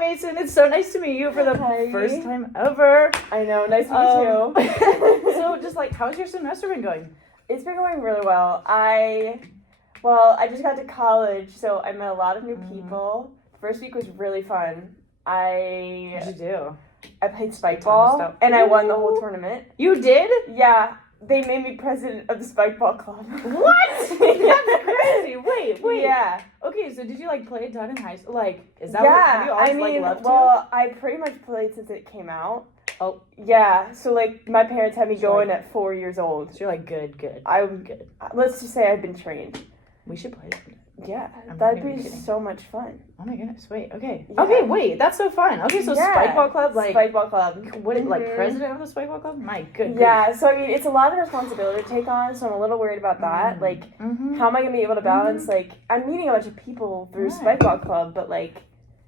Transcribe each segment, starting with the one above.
Mason. It's so nice to meet you for the Hi. first time ever. I know, nice to meet you. So, just like, how's your semester been going? It's been going really well. I just got to college, so I met a lot of new people. First week was really fun. What'd you do? I played spike Ton of ball, stuff. and I won the whole tournament. You did? Yeah, they made me president of the spike ball club. What? That's crazy. Wait. Yeah. Okay, so did you like play a ton in high school? Like, is that Yeah, what have you always like loved well, I pretty much played since it came out. Oh. Yeah, so like my parents had me So, going like- at 4 years old. So you're like good. I'm good. Let's just say I've been trained. We should play. Yeah, I'm not that'd even be kidding. so much fun. Oh my goodness. Wait. Okay. Yeah. Okay. Wait. That's so fun. Okay. So Yeah, spike ball club, like spike ball club. what? Like Mhm. president of the spike ball club? My good. Yeah, so I mean, it's a lot of responsibility to take on, so I'm a little worried about that. Mm. Like, Mm-hmm. how am I gonna be able to balance? Like, I'm meeting a bunch of people through Right. spike ball club, but like,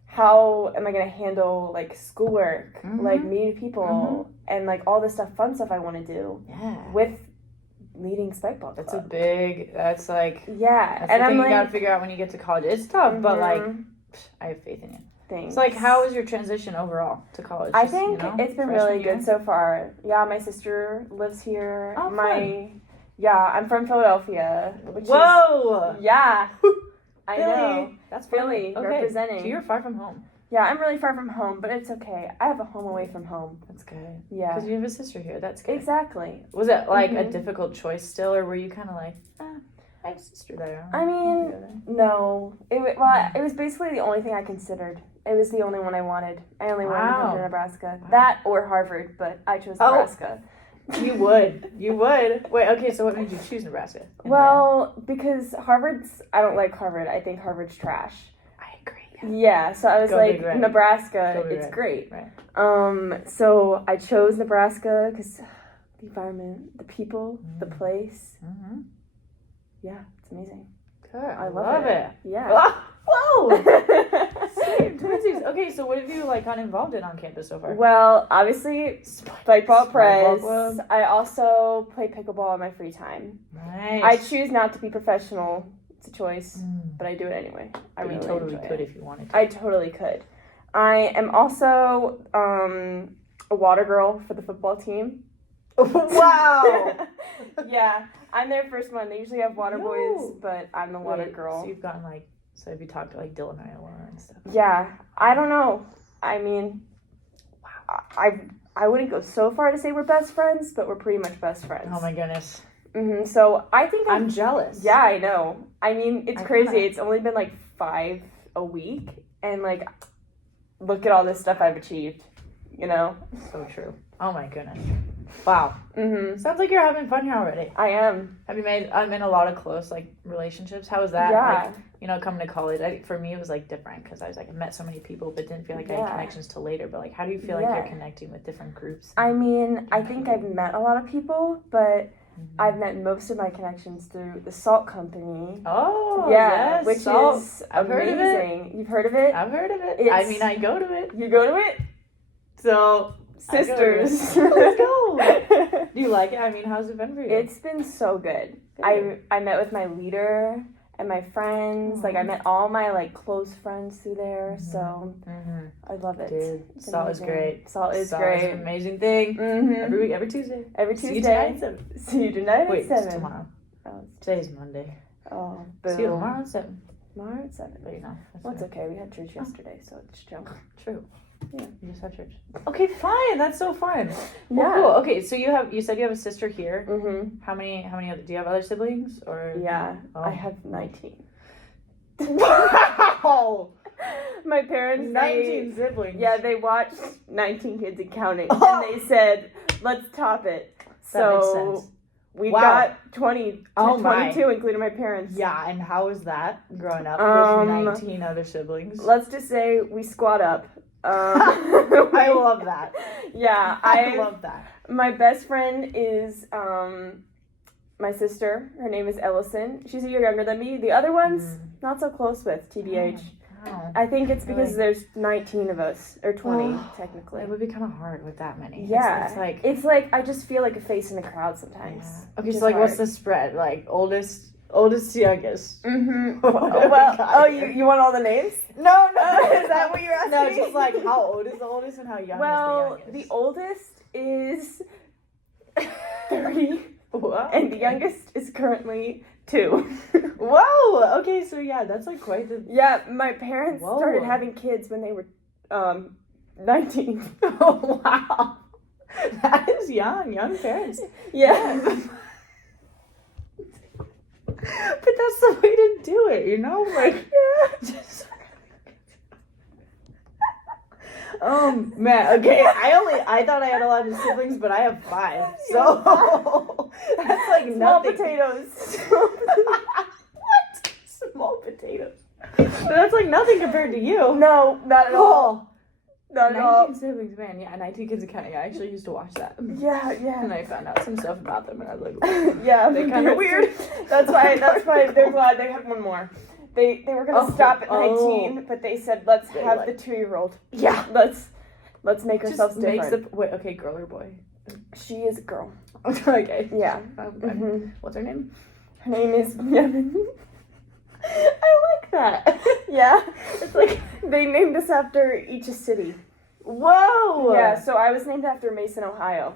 how am I gonna handle like schoolwork, Mhm. like meeting people, and like all this fun stuff I want to do Yeah. with leading spike ball club? That's like. Yeah, That's and the I'm thing like, you gotta figure out when you get to college. It's tough, but like, mhm, I have faith in you. thanks. So like, how was your transition overall to college? I Just, think you know, it's been freshman really year? good so far. Yeah, my sister lives here. Oh, Yeah, I'm from Philadelphia, which Whoa. is yeah. I Philly. know. That's Philly, okay. representing. So you're far from home. Yeah, I'm really far from home, but it's okay. I have a home away from home. That's good. Yeah. Because you have a sister here. That's good. Exactly. Was it like a Mhm. difficult choice still, or were you kind of like, I have a sister there? I mean, no. It was basically the only thing I considered. It was the only one I wanted. I only wanted to come Wow. to Nebraska. Wow. That or Harvard, but I chose Oh. Nebraska. You would. Wait, okay, so what made you choose Nebraska? in the Well, because I don't like Harvard. I think Harvard's trash. end? I agree. Yeah, so I was Go like, Big Red. Nebraska, Go Big it's Red. great. Right. So I chose Nebraska because the environment, the people, the Mm. place. Mm-hmm. Yeah, it's amazing. Good. I love it. Yeah. Ah, whoa! Same, twinsies. Okay, so what have you like gotten involved in on campus so far? Well, obviously, spike ball Spike ball press. club. I also play pickleball in my free time. Nice. I choose not to be professional. It's a choice, Mm. but I do it anyway. I But really you totally enjoy could it. if you wanted to. I totally could. I am also a water girl for the football team. Wow! Yeah, I'm their first one. They usually have water Yo. boys, but I'm the water Wait, girl. So you've gotten like, so have you talked to like Dylan and Iowa and stuff? Yeah, I don't know. I mean, I wouldn't go so far to say we're best friends, but we're pretty much best friends. Oh my goodness. So I think I'm jealous. Yeah, I know. I mean, it's I crazy. kinda- It's only been like 5 a week, and like, look at all this stuff I've achieved. You know. So true. Oh my goodness. Wow. Mhm. Sounds like you're having fun here already. I am. Have you made? I'm in a lot of close like relationships. How was that? Yeah. Like, you know, coming to college. For me, it was like different because I was like I met so many people, but didn't feel like I Yeah. had connections till later. But like, how do you feel like Yeah. you're connecting with different groups? I mean, I think I've met a lot of people, but Mhm. I've met most of my connections through the Salt Company. Oh Yeah, yes, which Salt. is I've heard of it. amazing. You've heard of it? I've heard of it. I It's- mean, I go to it. You go to it? So, I go to it. sisters. Let's go. Do you like it? I mean, how's it been for you? It's been so good. Good. I met with my leader and my friends. Like, I Mhm. met all my like close friends through there. Mhm. So Mm-hmm. I love it. Dude, It's Salt is amazing. great. Salt is Salt great. is an amazing thing. Mm-hmm. Every week, every Tuesday. Every See you Tuesday. tonight at 7. See you tonight Wait, at 7. it's tomorrow. Oh, Today's Monday. oh, See you boom. tomorrow at 7. Tomorrow at 7. But you know, that's Well, it's fine. okay. We had church yesterday, so it's chill. True. Yeah. You just had church. Okay, fine. That's so fun. Well, Yeah. cool. Okay, so you said you have a sister here. Mm-hmm. How many other, do you have other siblings or? Yeah, Oh. I have 19. Wow! My parents, 19 siblings. yeah, they watched 19 Kids and Counting, Oh. and they said, let's top it. That makes So sense. we've Wow. got 20 to Oh my. 22, including my parents. Yeah, and how was that growing up Um, with 19 other siblings? Let's just say we squat up. I love that. Yeah, I love that. My best friend is my sister. Her name is Ellison. She's a year younger than me. The other ones, not so close with, TBH. Wow. I think it's because Really? there's 19 of us, or 20 Oh, technically. It would be kind of hard with that many. Yeah, It's like I just feel like a face in the crowd sometimes. yeah. Okay, so like, what's the spread? Like oldest to youngest. Mm-hmm. What do we Well, got oh, here? you want all the names? No, is that what you're asking? no, me. just like how old is the oldest and how young Well, is the the youngest? oldest is 30, Wow, and the okay. youngest is currently 2. Whoa. Okay, so yeah, that's like quite the. Yeah, my parents Whoa. started having kids when they were 19. Oh wow, that is young parents. Yeah. But that's the way to do it, you know? Like, just. Man, okay, I thought I had a lot of siblings, but I have 5. So that's like Small nothing. potatoes. What? Small potatoes. So that's like nothing compared to you. No, not at all. Oh, Not at all. 19 siblings, man. Yeah, 19 Kids and Counting. I actually used to watch that. Yeah, yeah. And I found out some stuff about them, and I was like, Yeah, they kind of weird. That's why they're glad they had one more. They were gonna stop at 19, but they said let's They have like- the 2-year-old. Yeah. Let's make ourselves Just makes different. wait, okay, girl or boy? She is a girl. Okay. Yeah. Okay. What's her name? Her name is Yemen. I like that. Yeah, it's like they named us after each a city. Whoa. Yeah, so I was named after Mason, Ohio.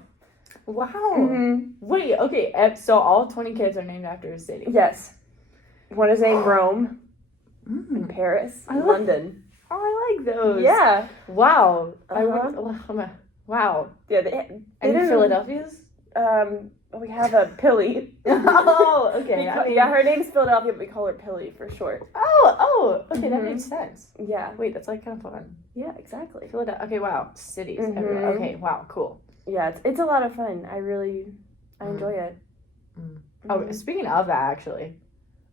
Wow. Mm-hmm. Wait, okay, so all 20 kids are named after a city. Yes. One is named Rome, Mm. Paris, I like- London. Oh, I like those. Yeah. Wow. I Uh-huh. would. Wow. Yeah. They And didn't- Philadelphia's? We have a Pilly. Oh, okay. Yeah, her name's Philadelphia, but we call her Pilly for short. Okay, that Mhm. makes sense. Yeah. Wait, that's like kind of fun. Yeah, exactly. Philadelphia. Okay, wow. Cities. Mhm. Everywhere. Okay, wow, cool. Yeah, it's a lot of fun. I Mm. enjoy it. Oh, Mhm. speaking of that, actually,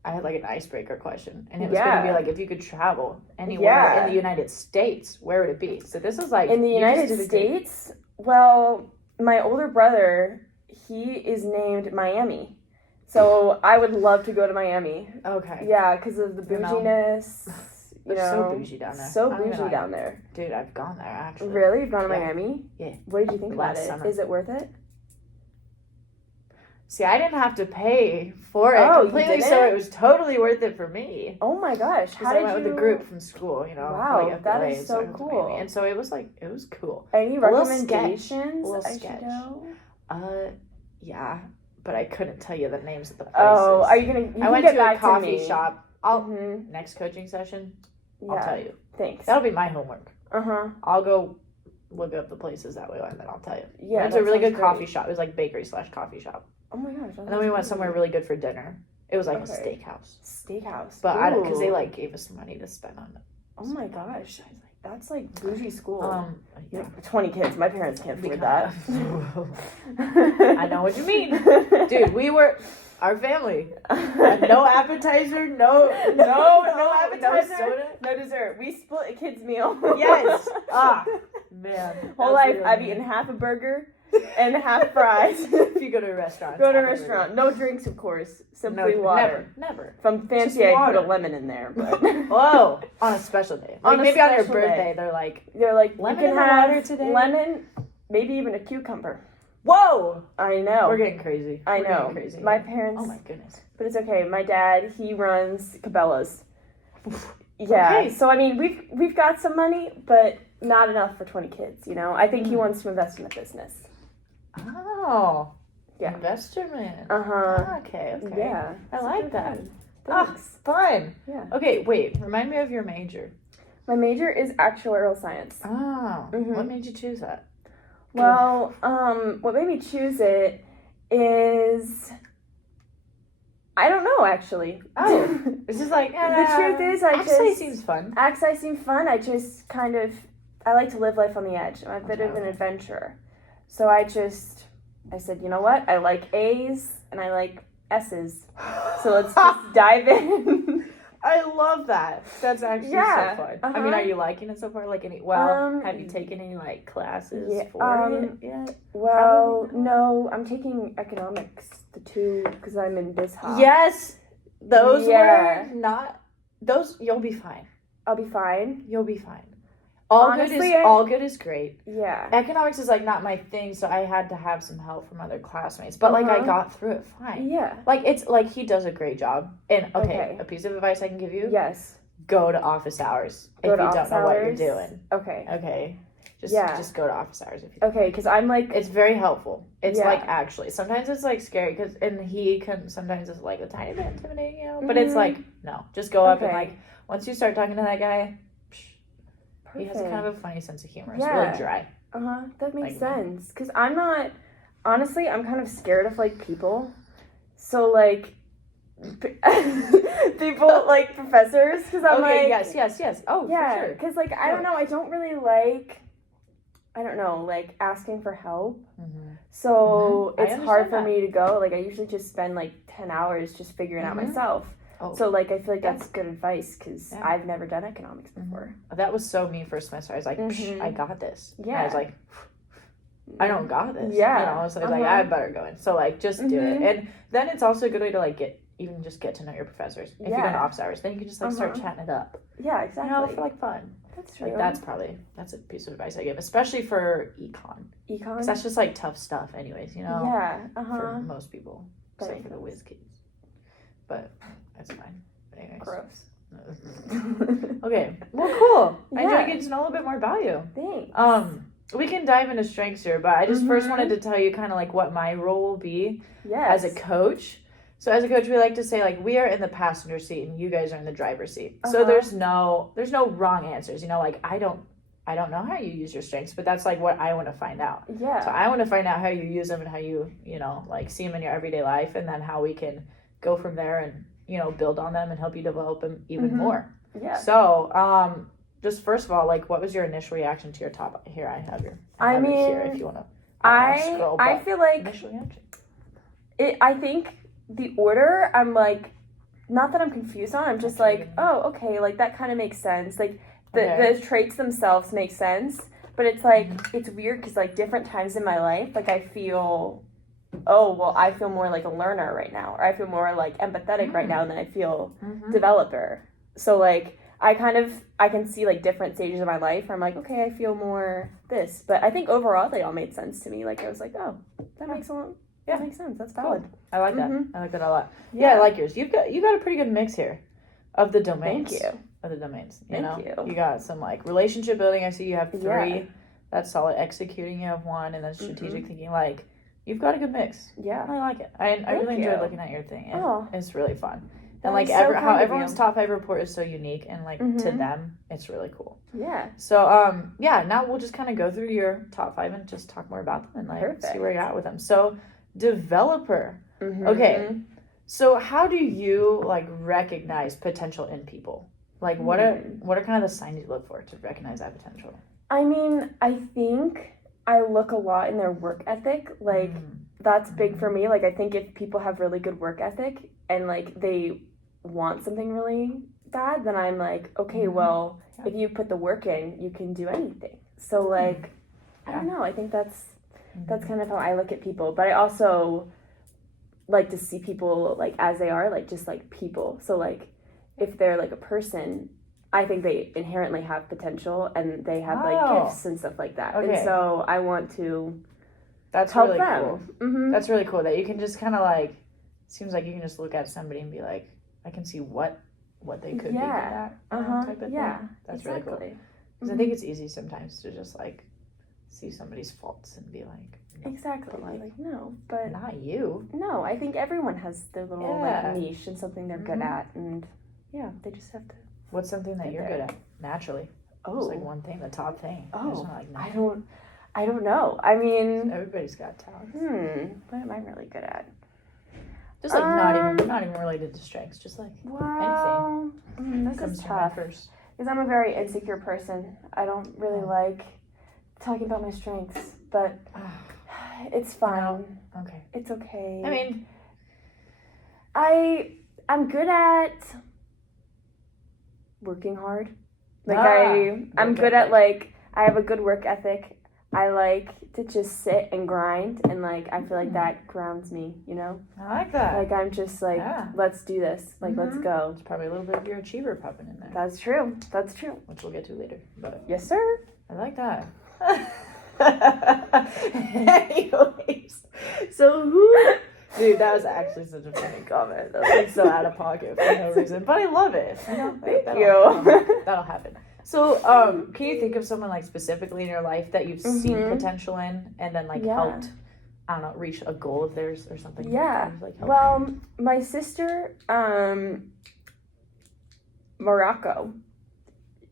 I had like an icebreaker question, and it was going to be Yeah. like, if you could travel anywhere Yeah. in the United States, where would it be? So this is like In the you just United did a great- States, well, my older brother, he is named Miami. So I would love to go to Miami. Okay. Yeah, because of the You know. bouginess. You It's know, so bougie down there. So I don't even bougie like- down there. Dude, I've gone there actually. Really? You've gone to Yeah. Miami? Yeah. What did you think about Last it? summer. Is it worth it? See, I didn't have to pay for it Oh, you completely, so didn't? it was totally worth it for me. Oh my gosh! Because How I did went you? with a group from school, you know. Wow, for, like, that FBLA, is so I went to cool. Miami. And so it was cool. Any little sketch. recommendations? A little I should sketch. know? Yeah, but I couldn't tell you the names of the places. Oh, are you gonna? You I can went get to a back coffee me. shop. Mhm. Next coaching session, Yeah. I'll tell you. Thanks. That'll be my homework. Uh-huh. I'll go look up the places that we went, and then I'll tell you. Yeah, Went to a that really good sounds great. coffee shop. It was like bakery/coffee shop. Oh my gosh. And then we went somewhere really good for dinner. It was like a Okay. steakhouse. Steakhouse. But I don't, because they Ooh. like gave us some money to spend on it. Oh my gosh. That's like bougie school. Yeah. 20 kids. My parents can't We afford that. I know what you mean. Dude, we were, our family, no appetizer, no appetizer. soda, no dessert. We split a kid's meal. Yes. Man. Whole life, I've eaten half a burger and half fries. If you go to a restaurant. Go to a have restaurant. No drinks, of course. burger. Simply No, water. Never. From fancy, Just I put a water. lemon in there. But Whoa. On a special day. Like On a maybe on your special day. birthday, they're like, they're like, Lemon you in can the have water today? lemon, maybe even a cucumber. whoa. I know. We're getting crazy. I We're know. Getting crazy. My parents. Oh my goodness. But it's okay. My dad, he runs Cabela's. Yeah. Okay. So I mean, we've got some money, but not enough for 20 kids. You know, I think he wants to invest in a business. Oh. Yeah. Investor man. Uh-huh. Okay. Yeah. I like that. Thanks. Fun. Yeah. Okay, wait. Remind me of your major. My major is actuarial science. Oh. Mhm. What made you choose that? Well, what made me choose it is I don't know actually. Oh. It's just like The truth is, I actually just- seems fun. Actually, seem fun. I just kind of I like to live life on the edge. I'm a bit of an Okay. adventurer. So I said, you know what? I like A's and I like S's. So let's just dive in. I love that. That's actually Yeah, so fun. I mean, uh-huh. are you liking it so far? Like any? Have you taken any like classes yeah, for it yet? Well, Probably no, I'm taking economics, the 2, because I'm in biz hop. Yes, those Yeah. were not. Those you'll be fine. I'll be fine. You'll be fine. All Honestly, all good is great. Yeah. Economics is like not my thing, so I had to have some help from other classmates. But like I Uh-huh. got through it fine. Yeah. Like it's like he does a great job. And okay, Okay. a piece of advice I can give you: Yes. go to office hours Go if to you don't office know what you're hours? doing. Okay. Okay. Yeah. Just go to office hours if you Okay, because I'm like, It's very helpful. It's Yeah. like actually sometimes it's like scary because and he can sometimes it's like a tiny bit intimidating, you know. But it's like no, just go up and Okay. like once you start talking to that guy, he has kind of a funny sense of humor. It's really dry. That makes Like- sense. Because I'm not, honestly, I'm kind of scared of like people. So like, people like professors. Because I'm Okay. like, Yes. Oh, yeah. for sure. Because like, I don't know, I don't really like, I don't know, like asking for help. Mm-hmm. So I it's hard understand for that. me to go. Like I usually just spend like 10 hours just figuring out Mhm. myself. Oh. So like I feel like that's good advice because Yeah. I've never done economics Mhm. before. That was so me first semester. I was like, Mhm. I got this. And Yeah. I was like, I don't got this. Yeah. You know, so I was like, Uh-huh. I better go in. So like, just do it. Mhm. And then it's also a good way to like get to know your professors. If you go to Yeah. office hours, then you can just like start Uh-huh. chatting it up. Yeah, You exactly. know, for like fun. That's true. Like that's a piece of advice I give, especially for econ, econ. because that's just like tough stuff, anyways. You know, Yeah. for most people, That except makes for the sense. whiz kids. But that's fine. But anyways. Gross. Okay. Well, cool. I Yeah. enjoyed getting to know a little bit more about you. Thanks. We can dive into strengths here, but I just first Mhm. wanted to tell you kind of like what my role will be Yes. as a coach. So as a coach, we like to say like we are in the passenger seat and you guys are in the driver's seat. So Uh-huh. there's no wrong answers. You know, like I don't know how you use your strengths, but that's like what I want to find out. So Yeah. I want to find out how you use them and how you know, like see them in your everyday life, and then how we can go from there and, you know, build on them and help you develop them even Mhm. more. Yeah. So, just first of all, like, what was your initial reaction to your top? Here, I have it here if you want to. I feel like initial reaction. I think the order I'm like, not that I'm confused on. I'm just like, oh, okay, like that kind of makes sense. Like the traits themselves make sense, but it's like it's weird because like different times in my life, like I feel, oh well, I feel more like a learner right now, or I feel more like empathetic right now than I feel developer. So like I can see like different stages of my life where I'm like, okay, I feel more this, but I think overall they all made sense to me. Like I was like, oh, that makes sense. That's valid. I like that. Mhm. I like that a lot. Yeah, I like yours. You got a pretty good mix here of the domains. Thank you. Of the domains. Thank you. You got some like relationship building. I see you have 3. Yeah. That's solid. Executing, you have 1, and then strategic thinking. Like you've got a good mix. Yeah. I like it. I really you. enjoyed looking at your thing. Oh. It's really fun. That And like is so kind how of everyone's you. top 5 report is so unique, and like to Mhm. them, it's really cool. Yeah. So now we'll just kind of go through your top 5 and just talk more about them and like see where you're at with them. So developer. Mhm. Okay. So how do you like recognize potential in people? Like what are kind of the signs you look for to recognize that potential? I mean, I think I look a lot in their work ethic. Like that's big for me. Like I think if people have really good work ethic and like they want something really bad, then I'm like, okay, well, if you put the work in, you can do anything. So like, I don't know. I think that's kind of how I look at people. But I also like to see people like as they are, like just like people. So like if they're like a person, I think they inherently have potential and they have like gifts and stuff like that. Okay. And so I want to That's help really them. cool. Mm-hmm. That's really cool that you can just kind of like, seems like you can just look at somebody and be like, I can see what they could be good at. Type of Yeah. thing. That's really cool. Exactly. Because I think it's easy sometimes to just like see somebody's faults and be like, no, Exactly. but, like, no, but not you. no, I think everyone has their little Yeah. like niche and something they're good at, and yeah, they just have to. What's something that Good you're there. good at naturally? Oh, It's like one thing, the top thing. There's not, like, I nothing. don't know. I mean, Everybody's got talents. what am I really good at? Just like not even related to strengths. Just like Well, this comes is to mind tough first. because I'm a very insecure person. I don't really like talking about my strengths, but it's fine. Okay. It's okay. I mean, I'm good at working hard. Like I'm work good at ethic. like I have a good work ethic. I like to just sit and grind and like I feel like that grounds me, you know? I like that. Like I'm just like let's do this. Like let's go. There's probably a little bit of your achiever popping in there, That's true. That's true. which we'll get to later. But Yes, sir. I like that. Anyways, so Dude, that was actually such a funny comment. That was like so out of pocket for no reason, but I love it. Thank That'll- you. That'll happen. So, can you think of someone like specifically in your life that you've seen Mhm. potential in, and then like Yeah. helped, I don't know, reach a goal of theirs or something? Yeah. That you've, like, helped Well, my sister, Morocco.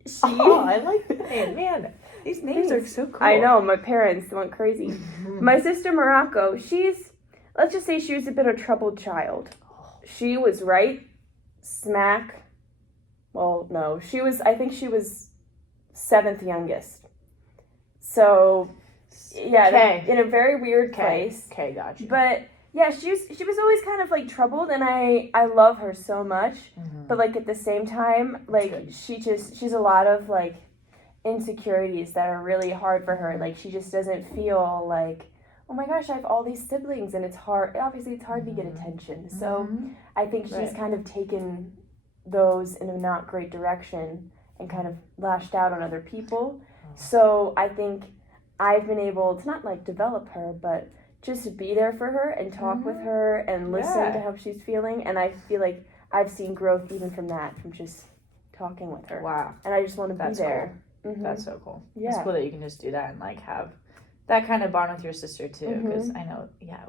She. Oh, I like the name. Man, these names are so cool. I know, my parents went crazy. My sister Morocco, let's just say she was a bit of a troubled child. She was right smack, well, no, I think she was 7th youngest. So, yeah, Okay. in a very weird place. Okay, gotcha. But, yeah, she was always kind of, like, troubled, and I love her so much. Mhm. But, like, at the same time, like, good. she's a lot of, like, insecurities that are really hard for her. Like, she just doesn't feel like, oh my gosh, I have all these siblings, and it's hard. Obviously, it's hard to get attention. So Mhm. I think she's Right. kind of taken those in a not great direction and kind of lashed out on other people. So I think I've been able to not like develop her, but just to be there for her and talk with her and listen Yeah. to how she's feeling. And I feel like I've seen growth even from that, from just talking with her. Wow, And I just want to be That's there. Mhm. that's so cool. Yeah. It's cool that you can just do that and like have that kind of bond with your sister too. Because I know, yeah,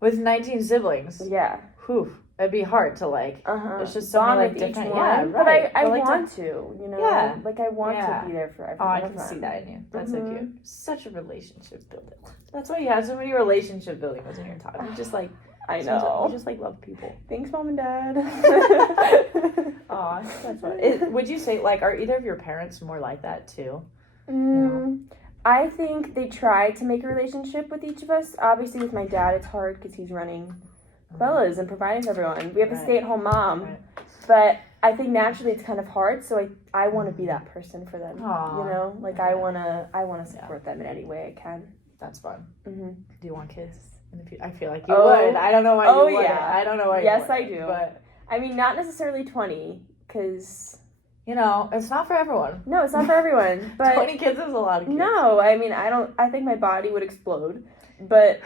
with 19 siblings, Yeah. whew, it'd be hard to like. Uh-huh. It's just so many, bond like, with each different- one. yeah, But right. I But, like, want to, you know? Yeah. Like I want Yeah. to be there for Oh, everyone. I can see that in you. That's so Mhm. cute. Such a relationship builder. That's why you have so many relationship building was in your time. You just like I you know. just like love people. Thanks, Mom and Dad. Aw, that's what. Would you say like are either of your parents more like that too? I think they try to make a relationship with each of us. Obviously, with my dad, it's hard because he's running Bella's and providing for everyone. We have a Right. stay-at-home mom, Right. but I think naturally it's kind of hard. So I want to be that person for them. Aw. You know, like I wanna support them in any way I can. That's fun. Mm-hmm. Do you want kids in the future? I feel like you Oh. would. I don't know why Oh, you would. yeah. I don't know why. Yes, you I wouldn't, do. But I mean, not necessarily 20, because you know, it's not for everyone. no, it's not for everyone. But 20 kids is a lot of kids. no, I mean, I think my body would explode. But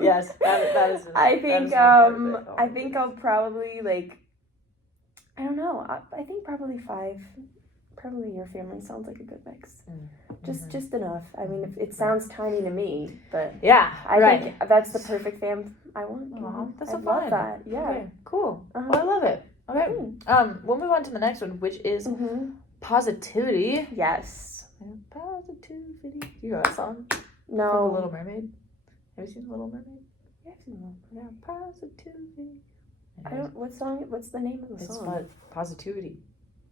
Yes, that is. I that think is one part of it. Oh, I think I'll probably like I don't know. I think probably 5. Probably your family sounds like a good mix. Just enough. I mean, it sounds tiny to me, but Yeah, I right. think that's the perfect fam I want. Aw, that's I so love fun. that. Yeah. Okay, cool. Uh-huh. Well, I love it. Okay. We'll move on to the next one, which is Mm-hmm. positivity. Yes. Positivity. You know that song? From The No. Little Mermaid. Have you seen The Little Mermaid? Yeah, positivity. I don't. What song? What's the name of the It's song? positivity.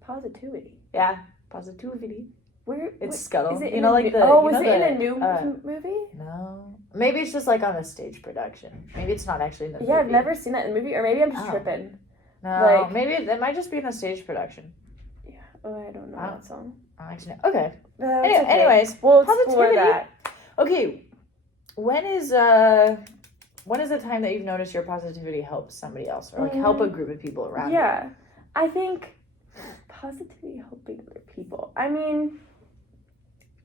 Positivity. Yeah, positivity. Where? It's Scuttle. Is it you in know, a like new, the. Oh, you was know it in the, a new movie? No. Maybe it's just like on a stage production. Maybe it's not actually in the movie. Yeah, I've never seen that in the movie, or maybe I'm just Oh. tripping. No, like- maybe it might just be in a stage production. Yeah. Oh, I don't know Oh. that song. I don't actually know. Okay. It's okay. Anyways, We'll explore positivity. that. Okay. When is the time that you've noticed your positivity helps somebody else or like help a group of people around you? Yeah, I think positivity helping other people. I mean,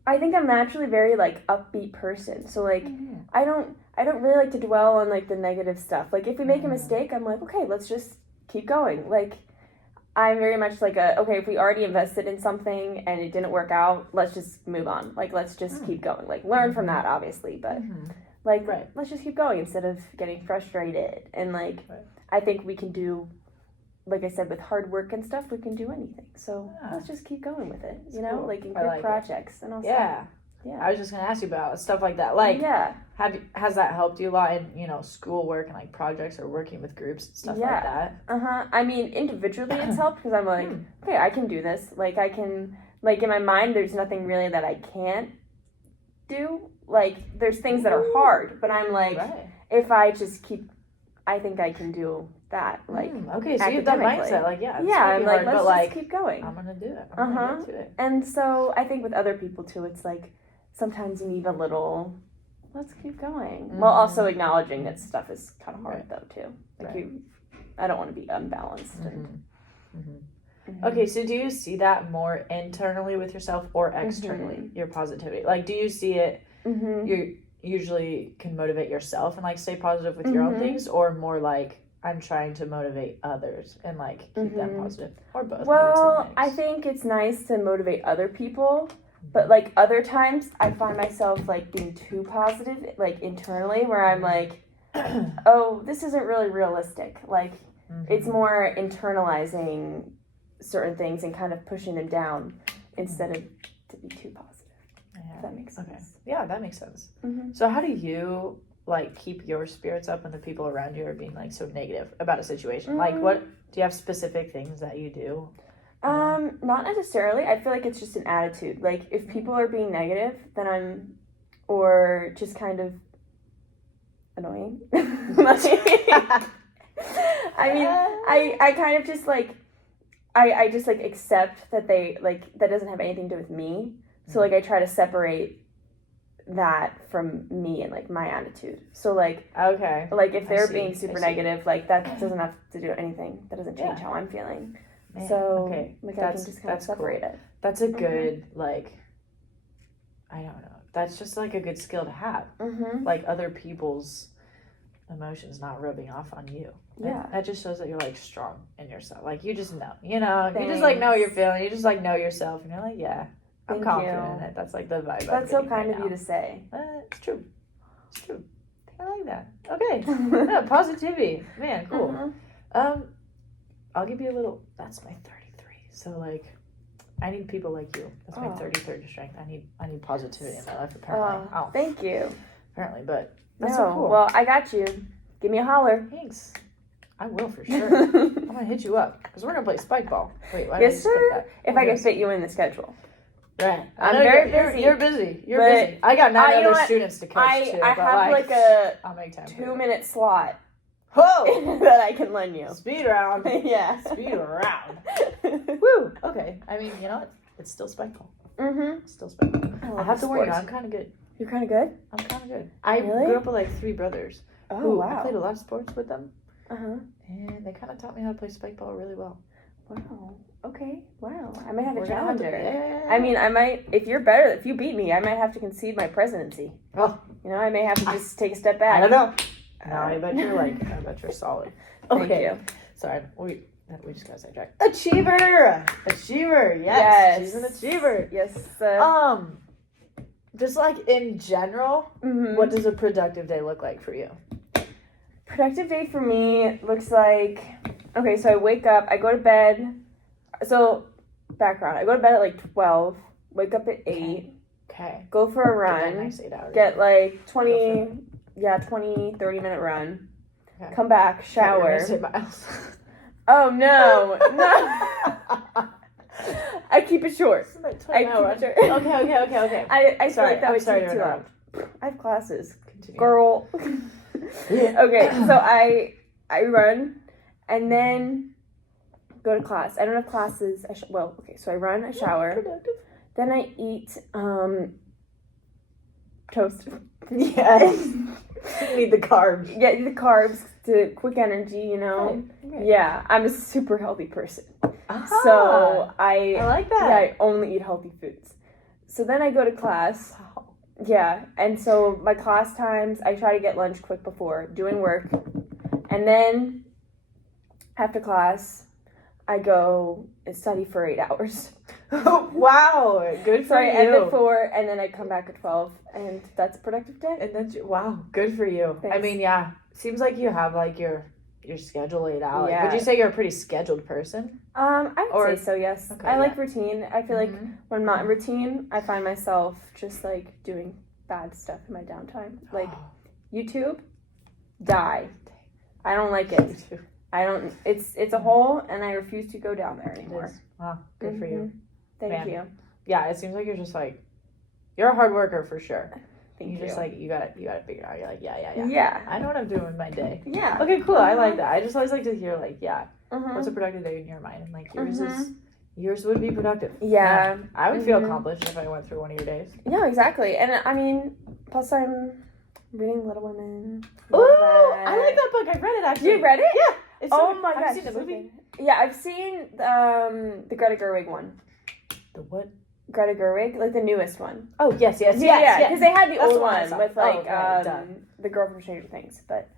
I think I'm naturally very like upbeat person. So like I don't really like to dwell on like the negative stuff. Like if we make a mistake, I'm like, okay, let's just keep going. Like I'm very much like okay, if we already invested in something and it didn't work out, let's just move on. Like let's just keep going. Like learn from that obviously, but like Right. let's just keep going instead of getting frustrated. And like Right. I think we can do, like I said, with hard work and stuff, we can do anything. So Yeah. let's just keep going with it. You That's know, cool. like in I group like it. projects and all Yeah. Yeah. I was just gonna ask you about stuff like that. Like, yeah. has that helped you a lot in schoolwork and like projects or working with groups and stuff Yeah. like that? I mean, individually it's helped because I'm like, okay, I can do this. Like I can, like in my mind, there's nothing really that I can't do. Like there's things that are hard, but I'm like, Right. if I just keep, I think I can do that. Like Okay, so you have that academically. mindset. Like, yeah, it's yeah, gonna I'm be like, hard, let's but just like, keep going. I'm gonna do it. I'm gonna get to it. And so I think with other people too, it's like sometimes you need a little, let's keep going. While also acknowledging that stuff is kind of hard though too. Like Right. I don't want to be unbalanced. And, Okay, so do you see that more internally with yourself or externally? Your positivity, like, do you see it? usually can motivate yourself and like stay positive with your own things, or more like I'm trying to motivate others and like keep them positive, or both? Well, I think it's nice to motivate other people, but like other times I find myself like being too positive, like internally, where I'm like, oh, this isn't really realistic. Like it's more internalizing certain things and kind of pushing them down instead of to be too positive. If that makes sense. Okay. Yeah, that makes sense. So how do you like keep your spirits up when the people around you are being like so negative about a situation? Like what do you have specific things that you do? Not necessarily. I feel like it's just an attitude. Like if people are being negative, then or just kind of annoying. I mean, I kind of just like I just like accept that they like that doesn't have anything to do with me. So like I try to separate that from me and like my attitude. So like like if they're being super negative, like that doesn't have to do anything. That doesn't change how I'm feeling. Man, so like I can just kind of separate it. That's a good like I don't know. That's just like a good skill to have. Like other people's emotions not rubbing off on you. Yeah. That just shows that you're like strong in yourself. Like you just know, you know, you just like know what you're feeling. You just like know yourself and you're like, yeah, I'm confident in it. That's like the vibe. That's so kind of you to say. It's true. It's true. I like that. Okay. Yeah, positivity. Man, cool. I'll give you a little, that's my 33. So like I need people like you. That's my 33rd strength. I need positivity in my life apparently. Thank you. Apparently, but that's so cool. Well, I got you. Give me a holler. Thanks. I will for sure. I'm gonna hit you up because we're gonna play spike ball. Wait, why yes, sir. If I can fit you in the schedule. Right. I'm very busy. You're busy. You're busy. I got 9 other students to coach too. I have like a I'll make time 2-minute slot. Whoa! that I can lend you. Speed round. Yeah. Speed round. Woo! Okay. I mean, you know what? It's still spike ball. It's still spike ball. I have to worry. I'm kind of good. You're kind of good? I'm kind of good. I grew up with like 3 brothers. Oh, wow. I played a lot of sports with them. And they kind of taught me how to play spike ball really well. Wow. Okay. Wow. I might have a challenger. challenger. I mean, I might, if you beat me, I might have to concede my presidency. Oh. You know, I may have to just take a step back. I don't know. No, I bet you're solid. Okay. Thank you. Sorry, we just got sidetracked. Achiever! Yes. She's an achiever. Yes. Just like in general, what does a productive day look like for you? Productive day for me looks like, okay, so I wake up, I go to bed. So, background, I go to bed at like 12, wake up at 8. Okay. Go for a run. Nice 8 hours. Get like 20, 30-minute run. Okay. Come back, shower. 6 miles. Oh, no. I keep it short. Okay. I feel like that was too long. I have classes. Continue. Girl. Okay, so I run and then go to class. I don't have classes. So I run, I shower. Then I eat toast. Yes. You need the carbs. Yeah, the carbs to quick energy, you know. Okay. Yeah, I'm a super healthy person. So I like that. Yeah, I only eat healthy foods. So then I go to class. Wow. Yeah, and so my class times, I try to get lunch quick before doing work. And then after class, I go and study for 8 hours. Wow, good for you. So I end at 4, and then I come back at 12, and that's a productive day. And then, wow, good for you. Thanks. I mean, yeah, seems like you have like your schedule laid out. Yeah. Would you say you're a pretty scheduled person? I would say so, yes. Okay, I like routine. I feel like when I'm not in routine, I find myself just like doing bad stuff in my downtime. Like YouTube, die. I don't like it. I don't. It's a hole, and I refuse to go down there anymore. Wow, good for you. Thank you. Yeah, it seems like you're just like you're a hard worker for sure. Thank you. Just like you got to figure it out. You're like yeah. Yeah. I know what I'm doing with my day. Yeah. Okay, cool. I like that. I just always like to hear like what's a productive day in your mind, and like yours would be productive. Yeah. I would feel accomplished if I went through one of your days. Yeah, exactly. And I mean, plus I'm reading Little Women. Ooh, I like that book. I read it actually. You read it? Yeah. Oh my gosh. Have you seen the movie? Yeah, I've seen the Greta Gerwig one. The what? Greta Gerwig, like the newest one. Oh, yes. Because they had the That's old the one I one saw. with like right, duh. the girl from Stranger Things, but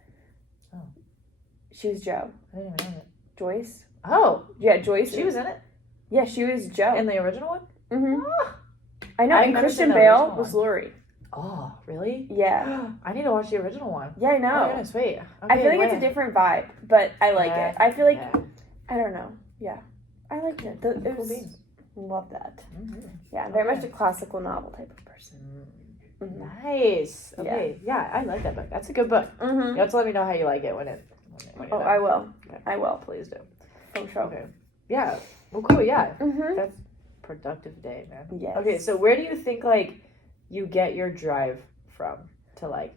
she was Jo. I didn't even know that. Joyce. Oh, Yeah, Joyce. she was in it? Yeah, she was Jo. In the original one? Mm-hmm. Oh, I know. I've And never Christian seen the Bale original was one. Lori. oh really? Yeah. I need to watch the original one. Yeah, I Oh, know. goodness, wait. Okay, I feel like it's a different vibe, but I like it. I feel like I don't know. Yeah, I liked it. It Cool was beans. love that. Mm-hmm. Yeah, I'm very Okay. much a classical novel type of person. Mhm. Nice. Okay. Yeah, I like that book. That's a good book. Mhm. You have to let me know how you like it when you're Oh, done. I will. Okay. I will. Please do. For sure. Okay. Yeah. Well, cool. Yeah. Mhm. That's productive day, man. Yes. Okay. So where do you think like you get your drive from to like?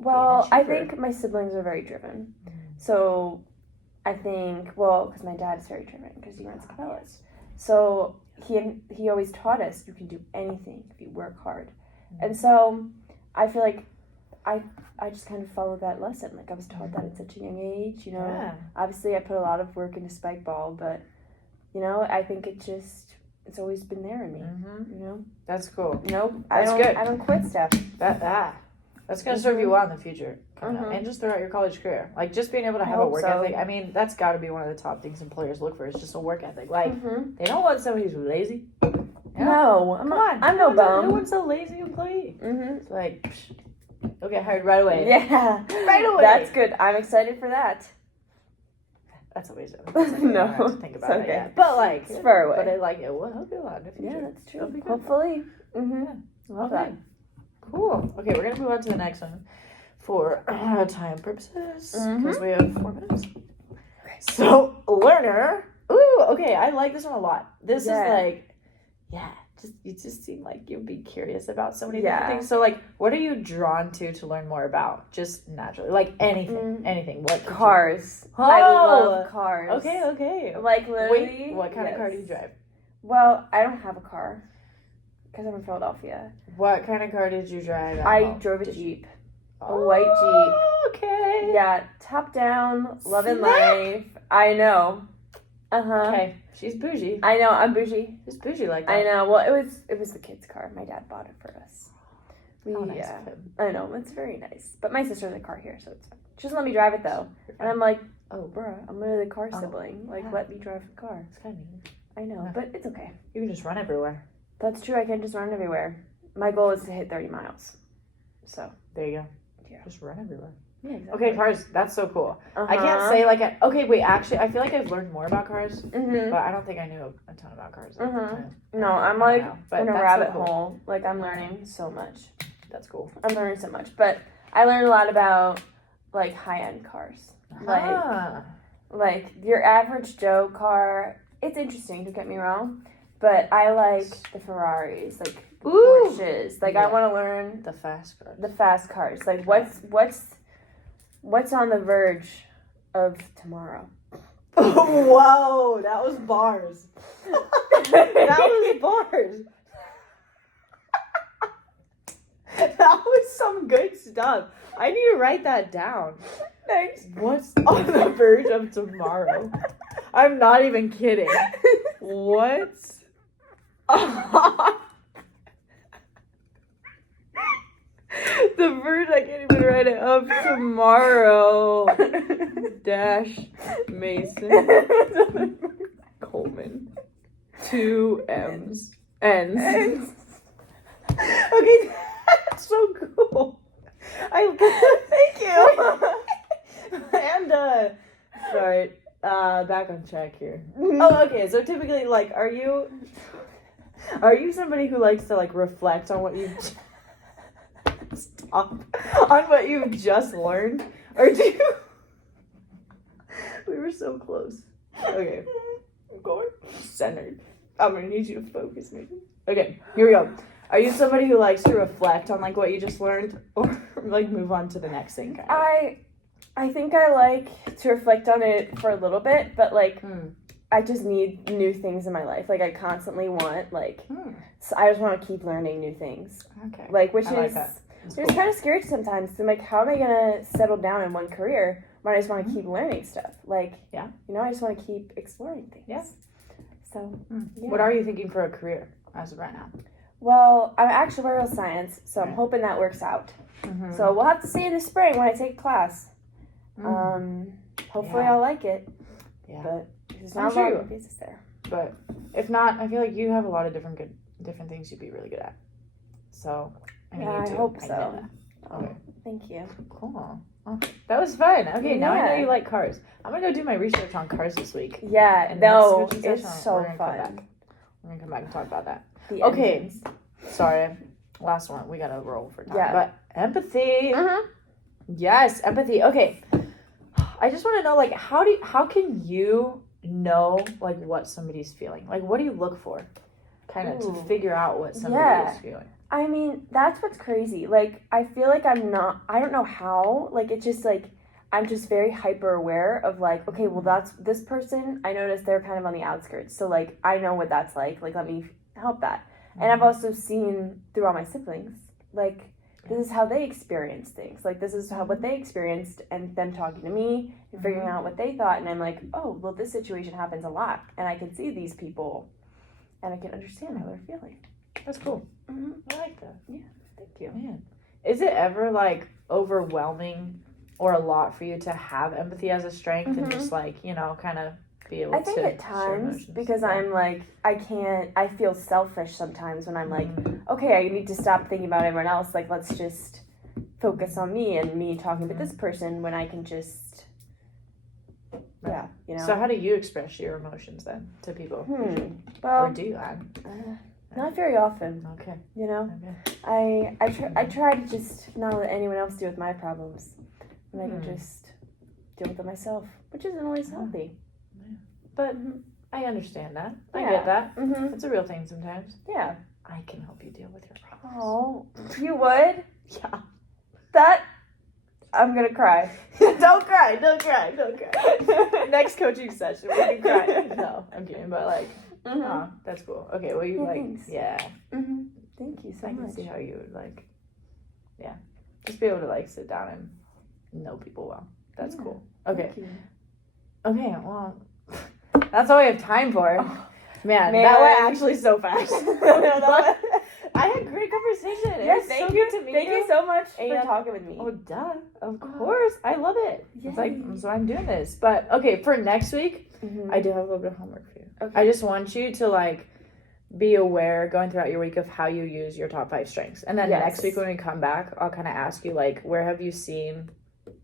Well, I achiever. think my siblings are very driven. So, I think because my dad is very driven because he runs Cabela's. So he always taught us you can do anything if you work hard, and so I feel like I just kind of followed that lesson. Like I was taught that at such a young age. You know, Yeah. obviously I put a lot of work into spike ball, but you know I think it's always been there in me. Mm-hmm. You know, That's cool. nope. That's good. I don't quit stuff. That's gonna serve you well in the future, Mhm. and just throughout your college career. Like just being able to I have a hope work so. ethic. I mean, that's got to be one of the top things employers look for. Is just a work ethic. Like Mhm. they don't want somebody who's lazy. Yeah. No, Come on. I'm no bum. No one's a lazy employee. Mhm. It's like, psh, they'll get hired right away. Yeah. Right away. That's good. I'm excited for that. That's always it. No, I don't have to think about it's it okay. yet. But like, It's far away. But I like it. Will help you a lot in the future. Yeah, that's true. It'll be good. Hopefully. Mhm. Love Okay. Cool. Okay, we're gonna move on to the next one for time purposes because we have 4 minutes. So, learner. Ooh, okay, I like this one a lot. This is like, you just seem like you'd be curious about so many different things. So, like, what are you drawn to learn more about? Just naturally, like anything. What could Cars. Oh! I love cars. Okay. Like literally. Wait, what kind of car do you drive? Well, I don't have a car because I'm in Philadelphia. What kind of car did you drive? I drove a Jeep. A white Jeep. Okay. Yeah, top down, love and Snap. life. I know. Okay, she's bougie. I know. I'm bougie. She's bougie like that. I know. Well, it was the kids' car. My dad bought it for us. How nice of him. I know. It's very nice. But my sister has a car here, so it's fine. She doesn't let me drive it though, and I'm like, oh, bruh, I'm literally the car sibling. Like, let me drive the car. It's kind of mean. I know, Yeah. but it's okay. You can just run everywhere. That's true. I can just run everywhere. My goal is to hit 30 miles. So There you go. Yeah. Just run everywhere. yeah, exactly. Okay, cars. That's so cool. I can't say like okay. Wait, actually, I feel like I've learned more about cars, Mhm. but I don't think I knew a ton about cars. At the Mhm. time. No, I'm I don't like know, but in a that's so rabbit cool. hole. Like I'm learning so much. That's cool. I'm learning so much, but I learned a lot about like high-end cars. Ah. Like your average Joe car, it's interesting, don't get me wrong, but I like the Ferraris, like the Ooh. Porsches. Like Yeah. I want to learn The fast cars. the fast cars. Like what's on the verge of tomorrow? Whoa, that was bars. That was bars. That was some good stuff. I need to write that down. Thanks. What's on the verge of tomorrow? I'm not even kidding. What's the verge? I can't even write it of tomorrow. Dash Mason Coleman. 2 M's. N's. Okay, that's so cool. Thank you. And sorry, back on track here. Oh, okay. So typically, like, are you somebody who likes to like reflect on what you stop on what you've just learned, or do you? We were so close. Okay, I'm going centered. I'm gonna need you to focus me. Okay, here we go. Are you somebody who likes to reflect on like what you just learned, or like move on to the next thing? Kind of? I think I like to reflect on it for a little bit, but like I just need new things in my life. Like I constantly want so I just want to keep learning new things. Okay. Like which I like is that. it's Cool. kind of scary sometimes. I'm like, how am I gonna settle down in one career when I just want to keep learning stuff? Like Yeah. you know, I just want to keep exploring things. Yeah. So, yeah. What are you thinking for a career as of right now? Well, I'm actuarial science, so I'm Okay. hoping that works out. Mm-hmm. So we'll have to see in the spring when I take class. Hopefully Yeah. I'll like it. Yeah. But there's I'm not sure a you lot of pieces there. But if not, I feel like you have a lot of different things you'd be really good at. So I Yeah, need I to hope admit so. that. Oh, Okay. thank you. Cool. Oh, that was fun. Okay, now I know Yeah. you like cars. I'm gonna go do my research on cars this week. Yeah, And no, next coaching it's session, so we're gonna come fun. back. We're gonna come back and talk about that. The Okay. engines. Sorry. Last one. We gotta roll for time. Yeah. But empathy. Mhm. Yes, empathy. Okay. I just want to know, like, how can you know, like, what somebody's feeling? Like, what do you look for, kind of, to Ooh. figure out what somebody Yeah. is feeling? I mean, that's what's crazy. Like, I feel like I don't know how. Like, it's just like, I'm just very hyper aware of like, okay, well, that's this person. I noticed they're kind of on the outskirts. So, like, I know what that's like. Like, let me help that. And I've also seen through all my siblings, like, this is how they experience things. Like, this is what they experienced, and them talking to me and figuring out what they thought. And I'm like, oh, well, this situation happens a lot. And I can see these people, and I can understand how they're feeling. That's cool. Mm-hmm. I like that. Yeah, thank you. Man, is it ever like overwhelming or a lot for you to have empathy as a strength and just like, you know, kind of be able to? I think at share times, emotions? because Yeah. I'm like, I feel selfish sometimes when I'm like, okay, I need to stop thinking about everyone else. Like, let's just focus on me and me talking to this person when I can just, Right. you know. So how do you express your emotions then to people? Or Well, do you? not very often, Okay. you know. Okay. I try to just not let anyone else deal with my problems, and I can just deal with them myself, which isn't always healthy. But I understand that. I Yeah. get that. Mm-hmm. It's a real thing sometimes. Yeah. I can help you deal with your problems. Oh, you would? Yeah. That I'm gonna cry. Don't cry. Don't cry. Don't cry. Next coaching session, we can cry. No, I'm kidding. But like, oh, that's cool. Okay. Well, you Yeah, like, thanks. yeah. Mm-hmm. Thank you so I can much. see how you would like, yeah, just be able to like sit down and know people well. That's Yeah. cool. Okay. Thank you. Okay. Well, that's all we have time for. Man, Man. that went actually so fast. That I had a great conversation. It Yes, was thank so you. good to meet Thank you so much for And- talking with me. Oh, duh. Of course. I love it. It's like, Yay. so I'm doing this. But okay, for next week, Mhm. I do have a little bit of homework for you. Okay. I just want you to like be aware going throughout your week of how you use your top 5 strengths. And then Yes. next week when we come back, I'll kind of ask you like, where have you seen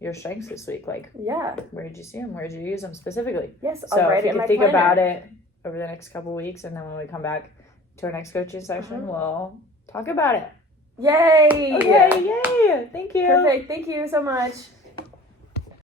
your strengths this week? Like, Yeah. where did you see them? Where did you use them specifically? Yes. I'll So write if it you in can my think planner. about it over the next couple weeks, and then when we come back to our next coaching session, we'll talk about it. Yay! Okay, yay! Thank you. Perfect. Thank you so much.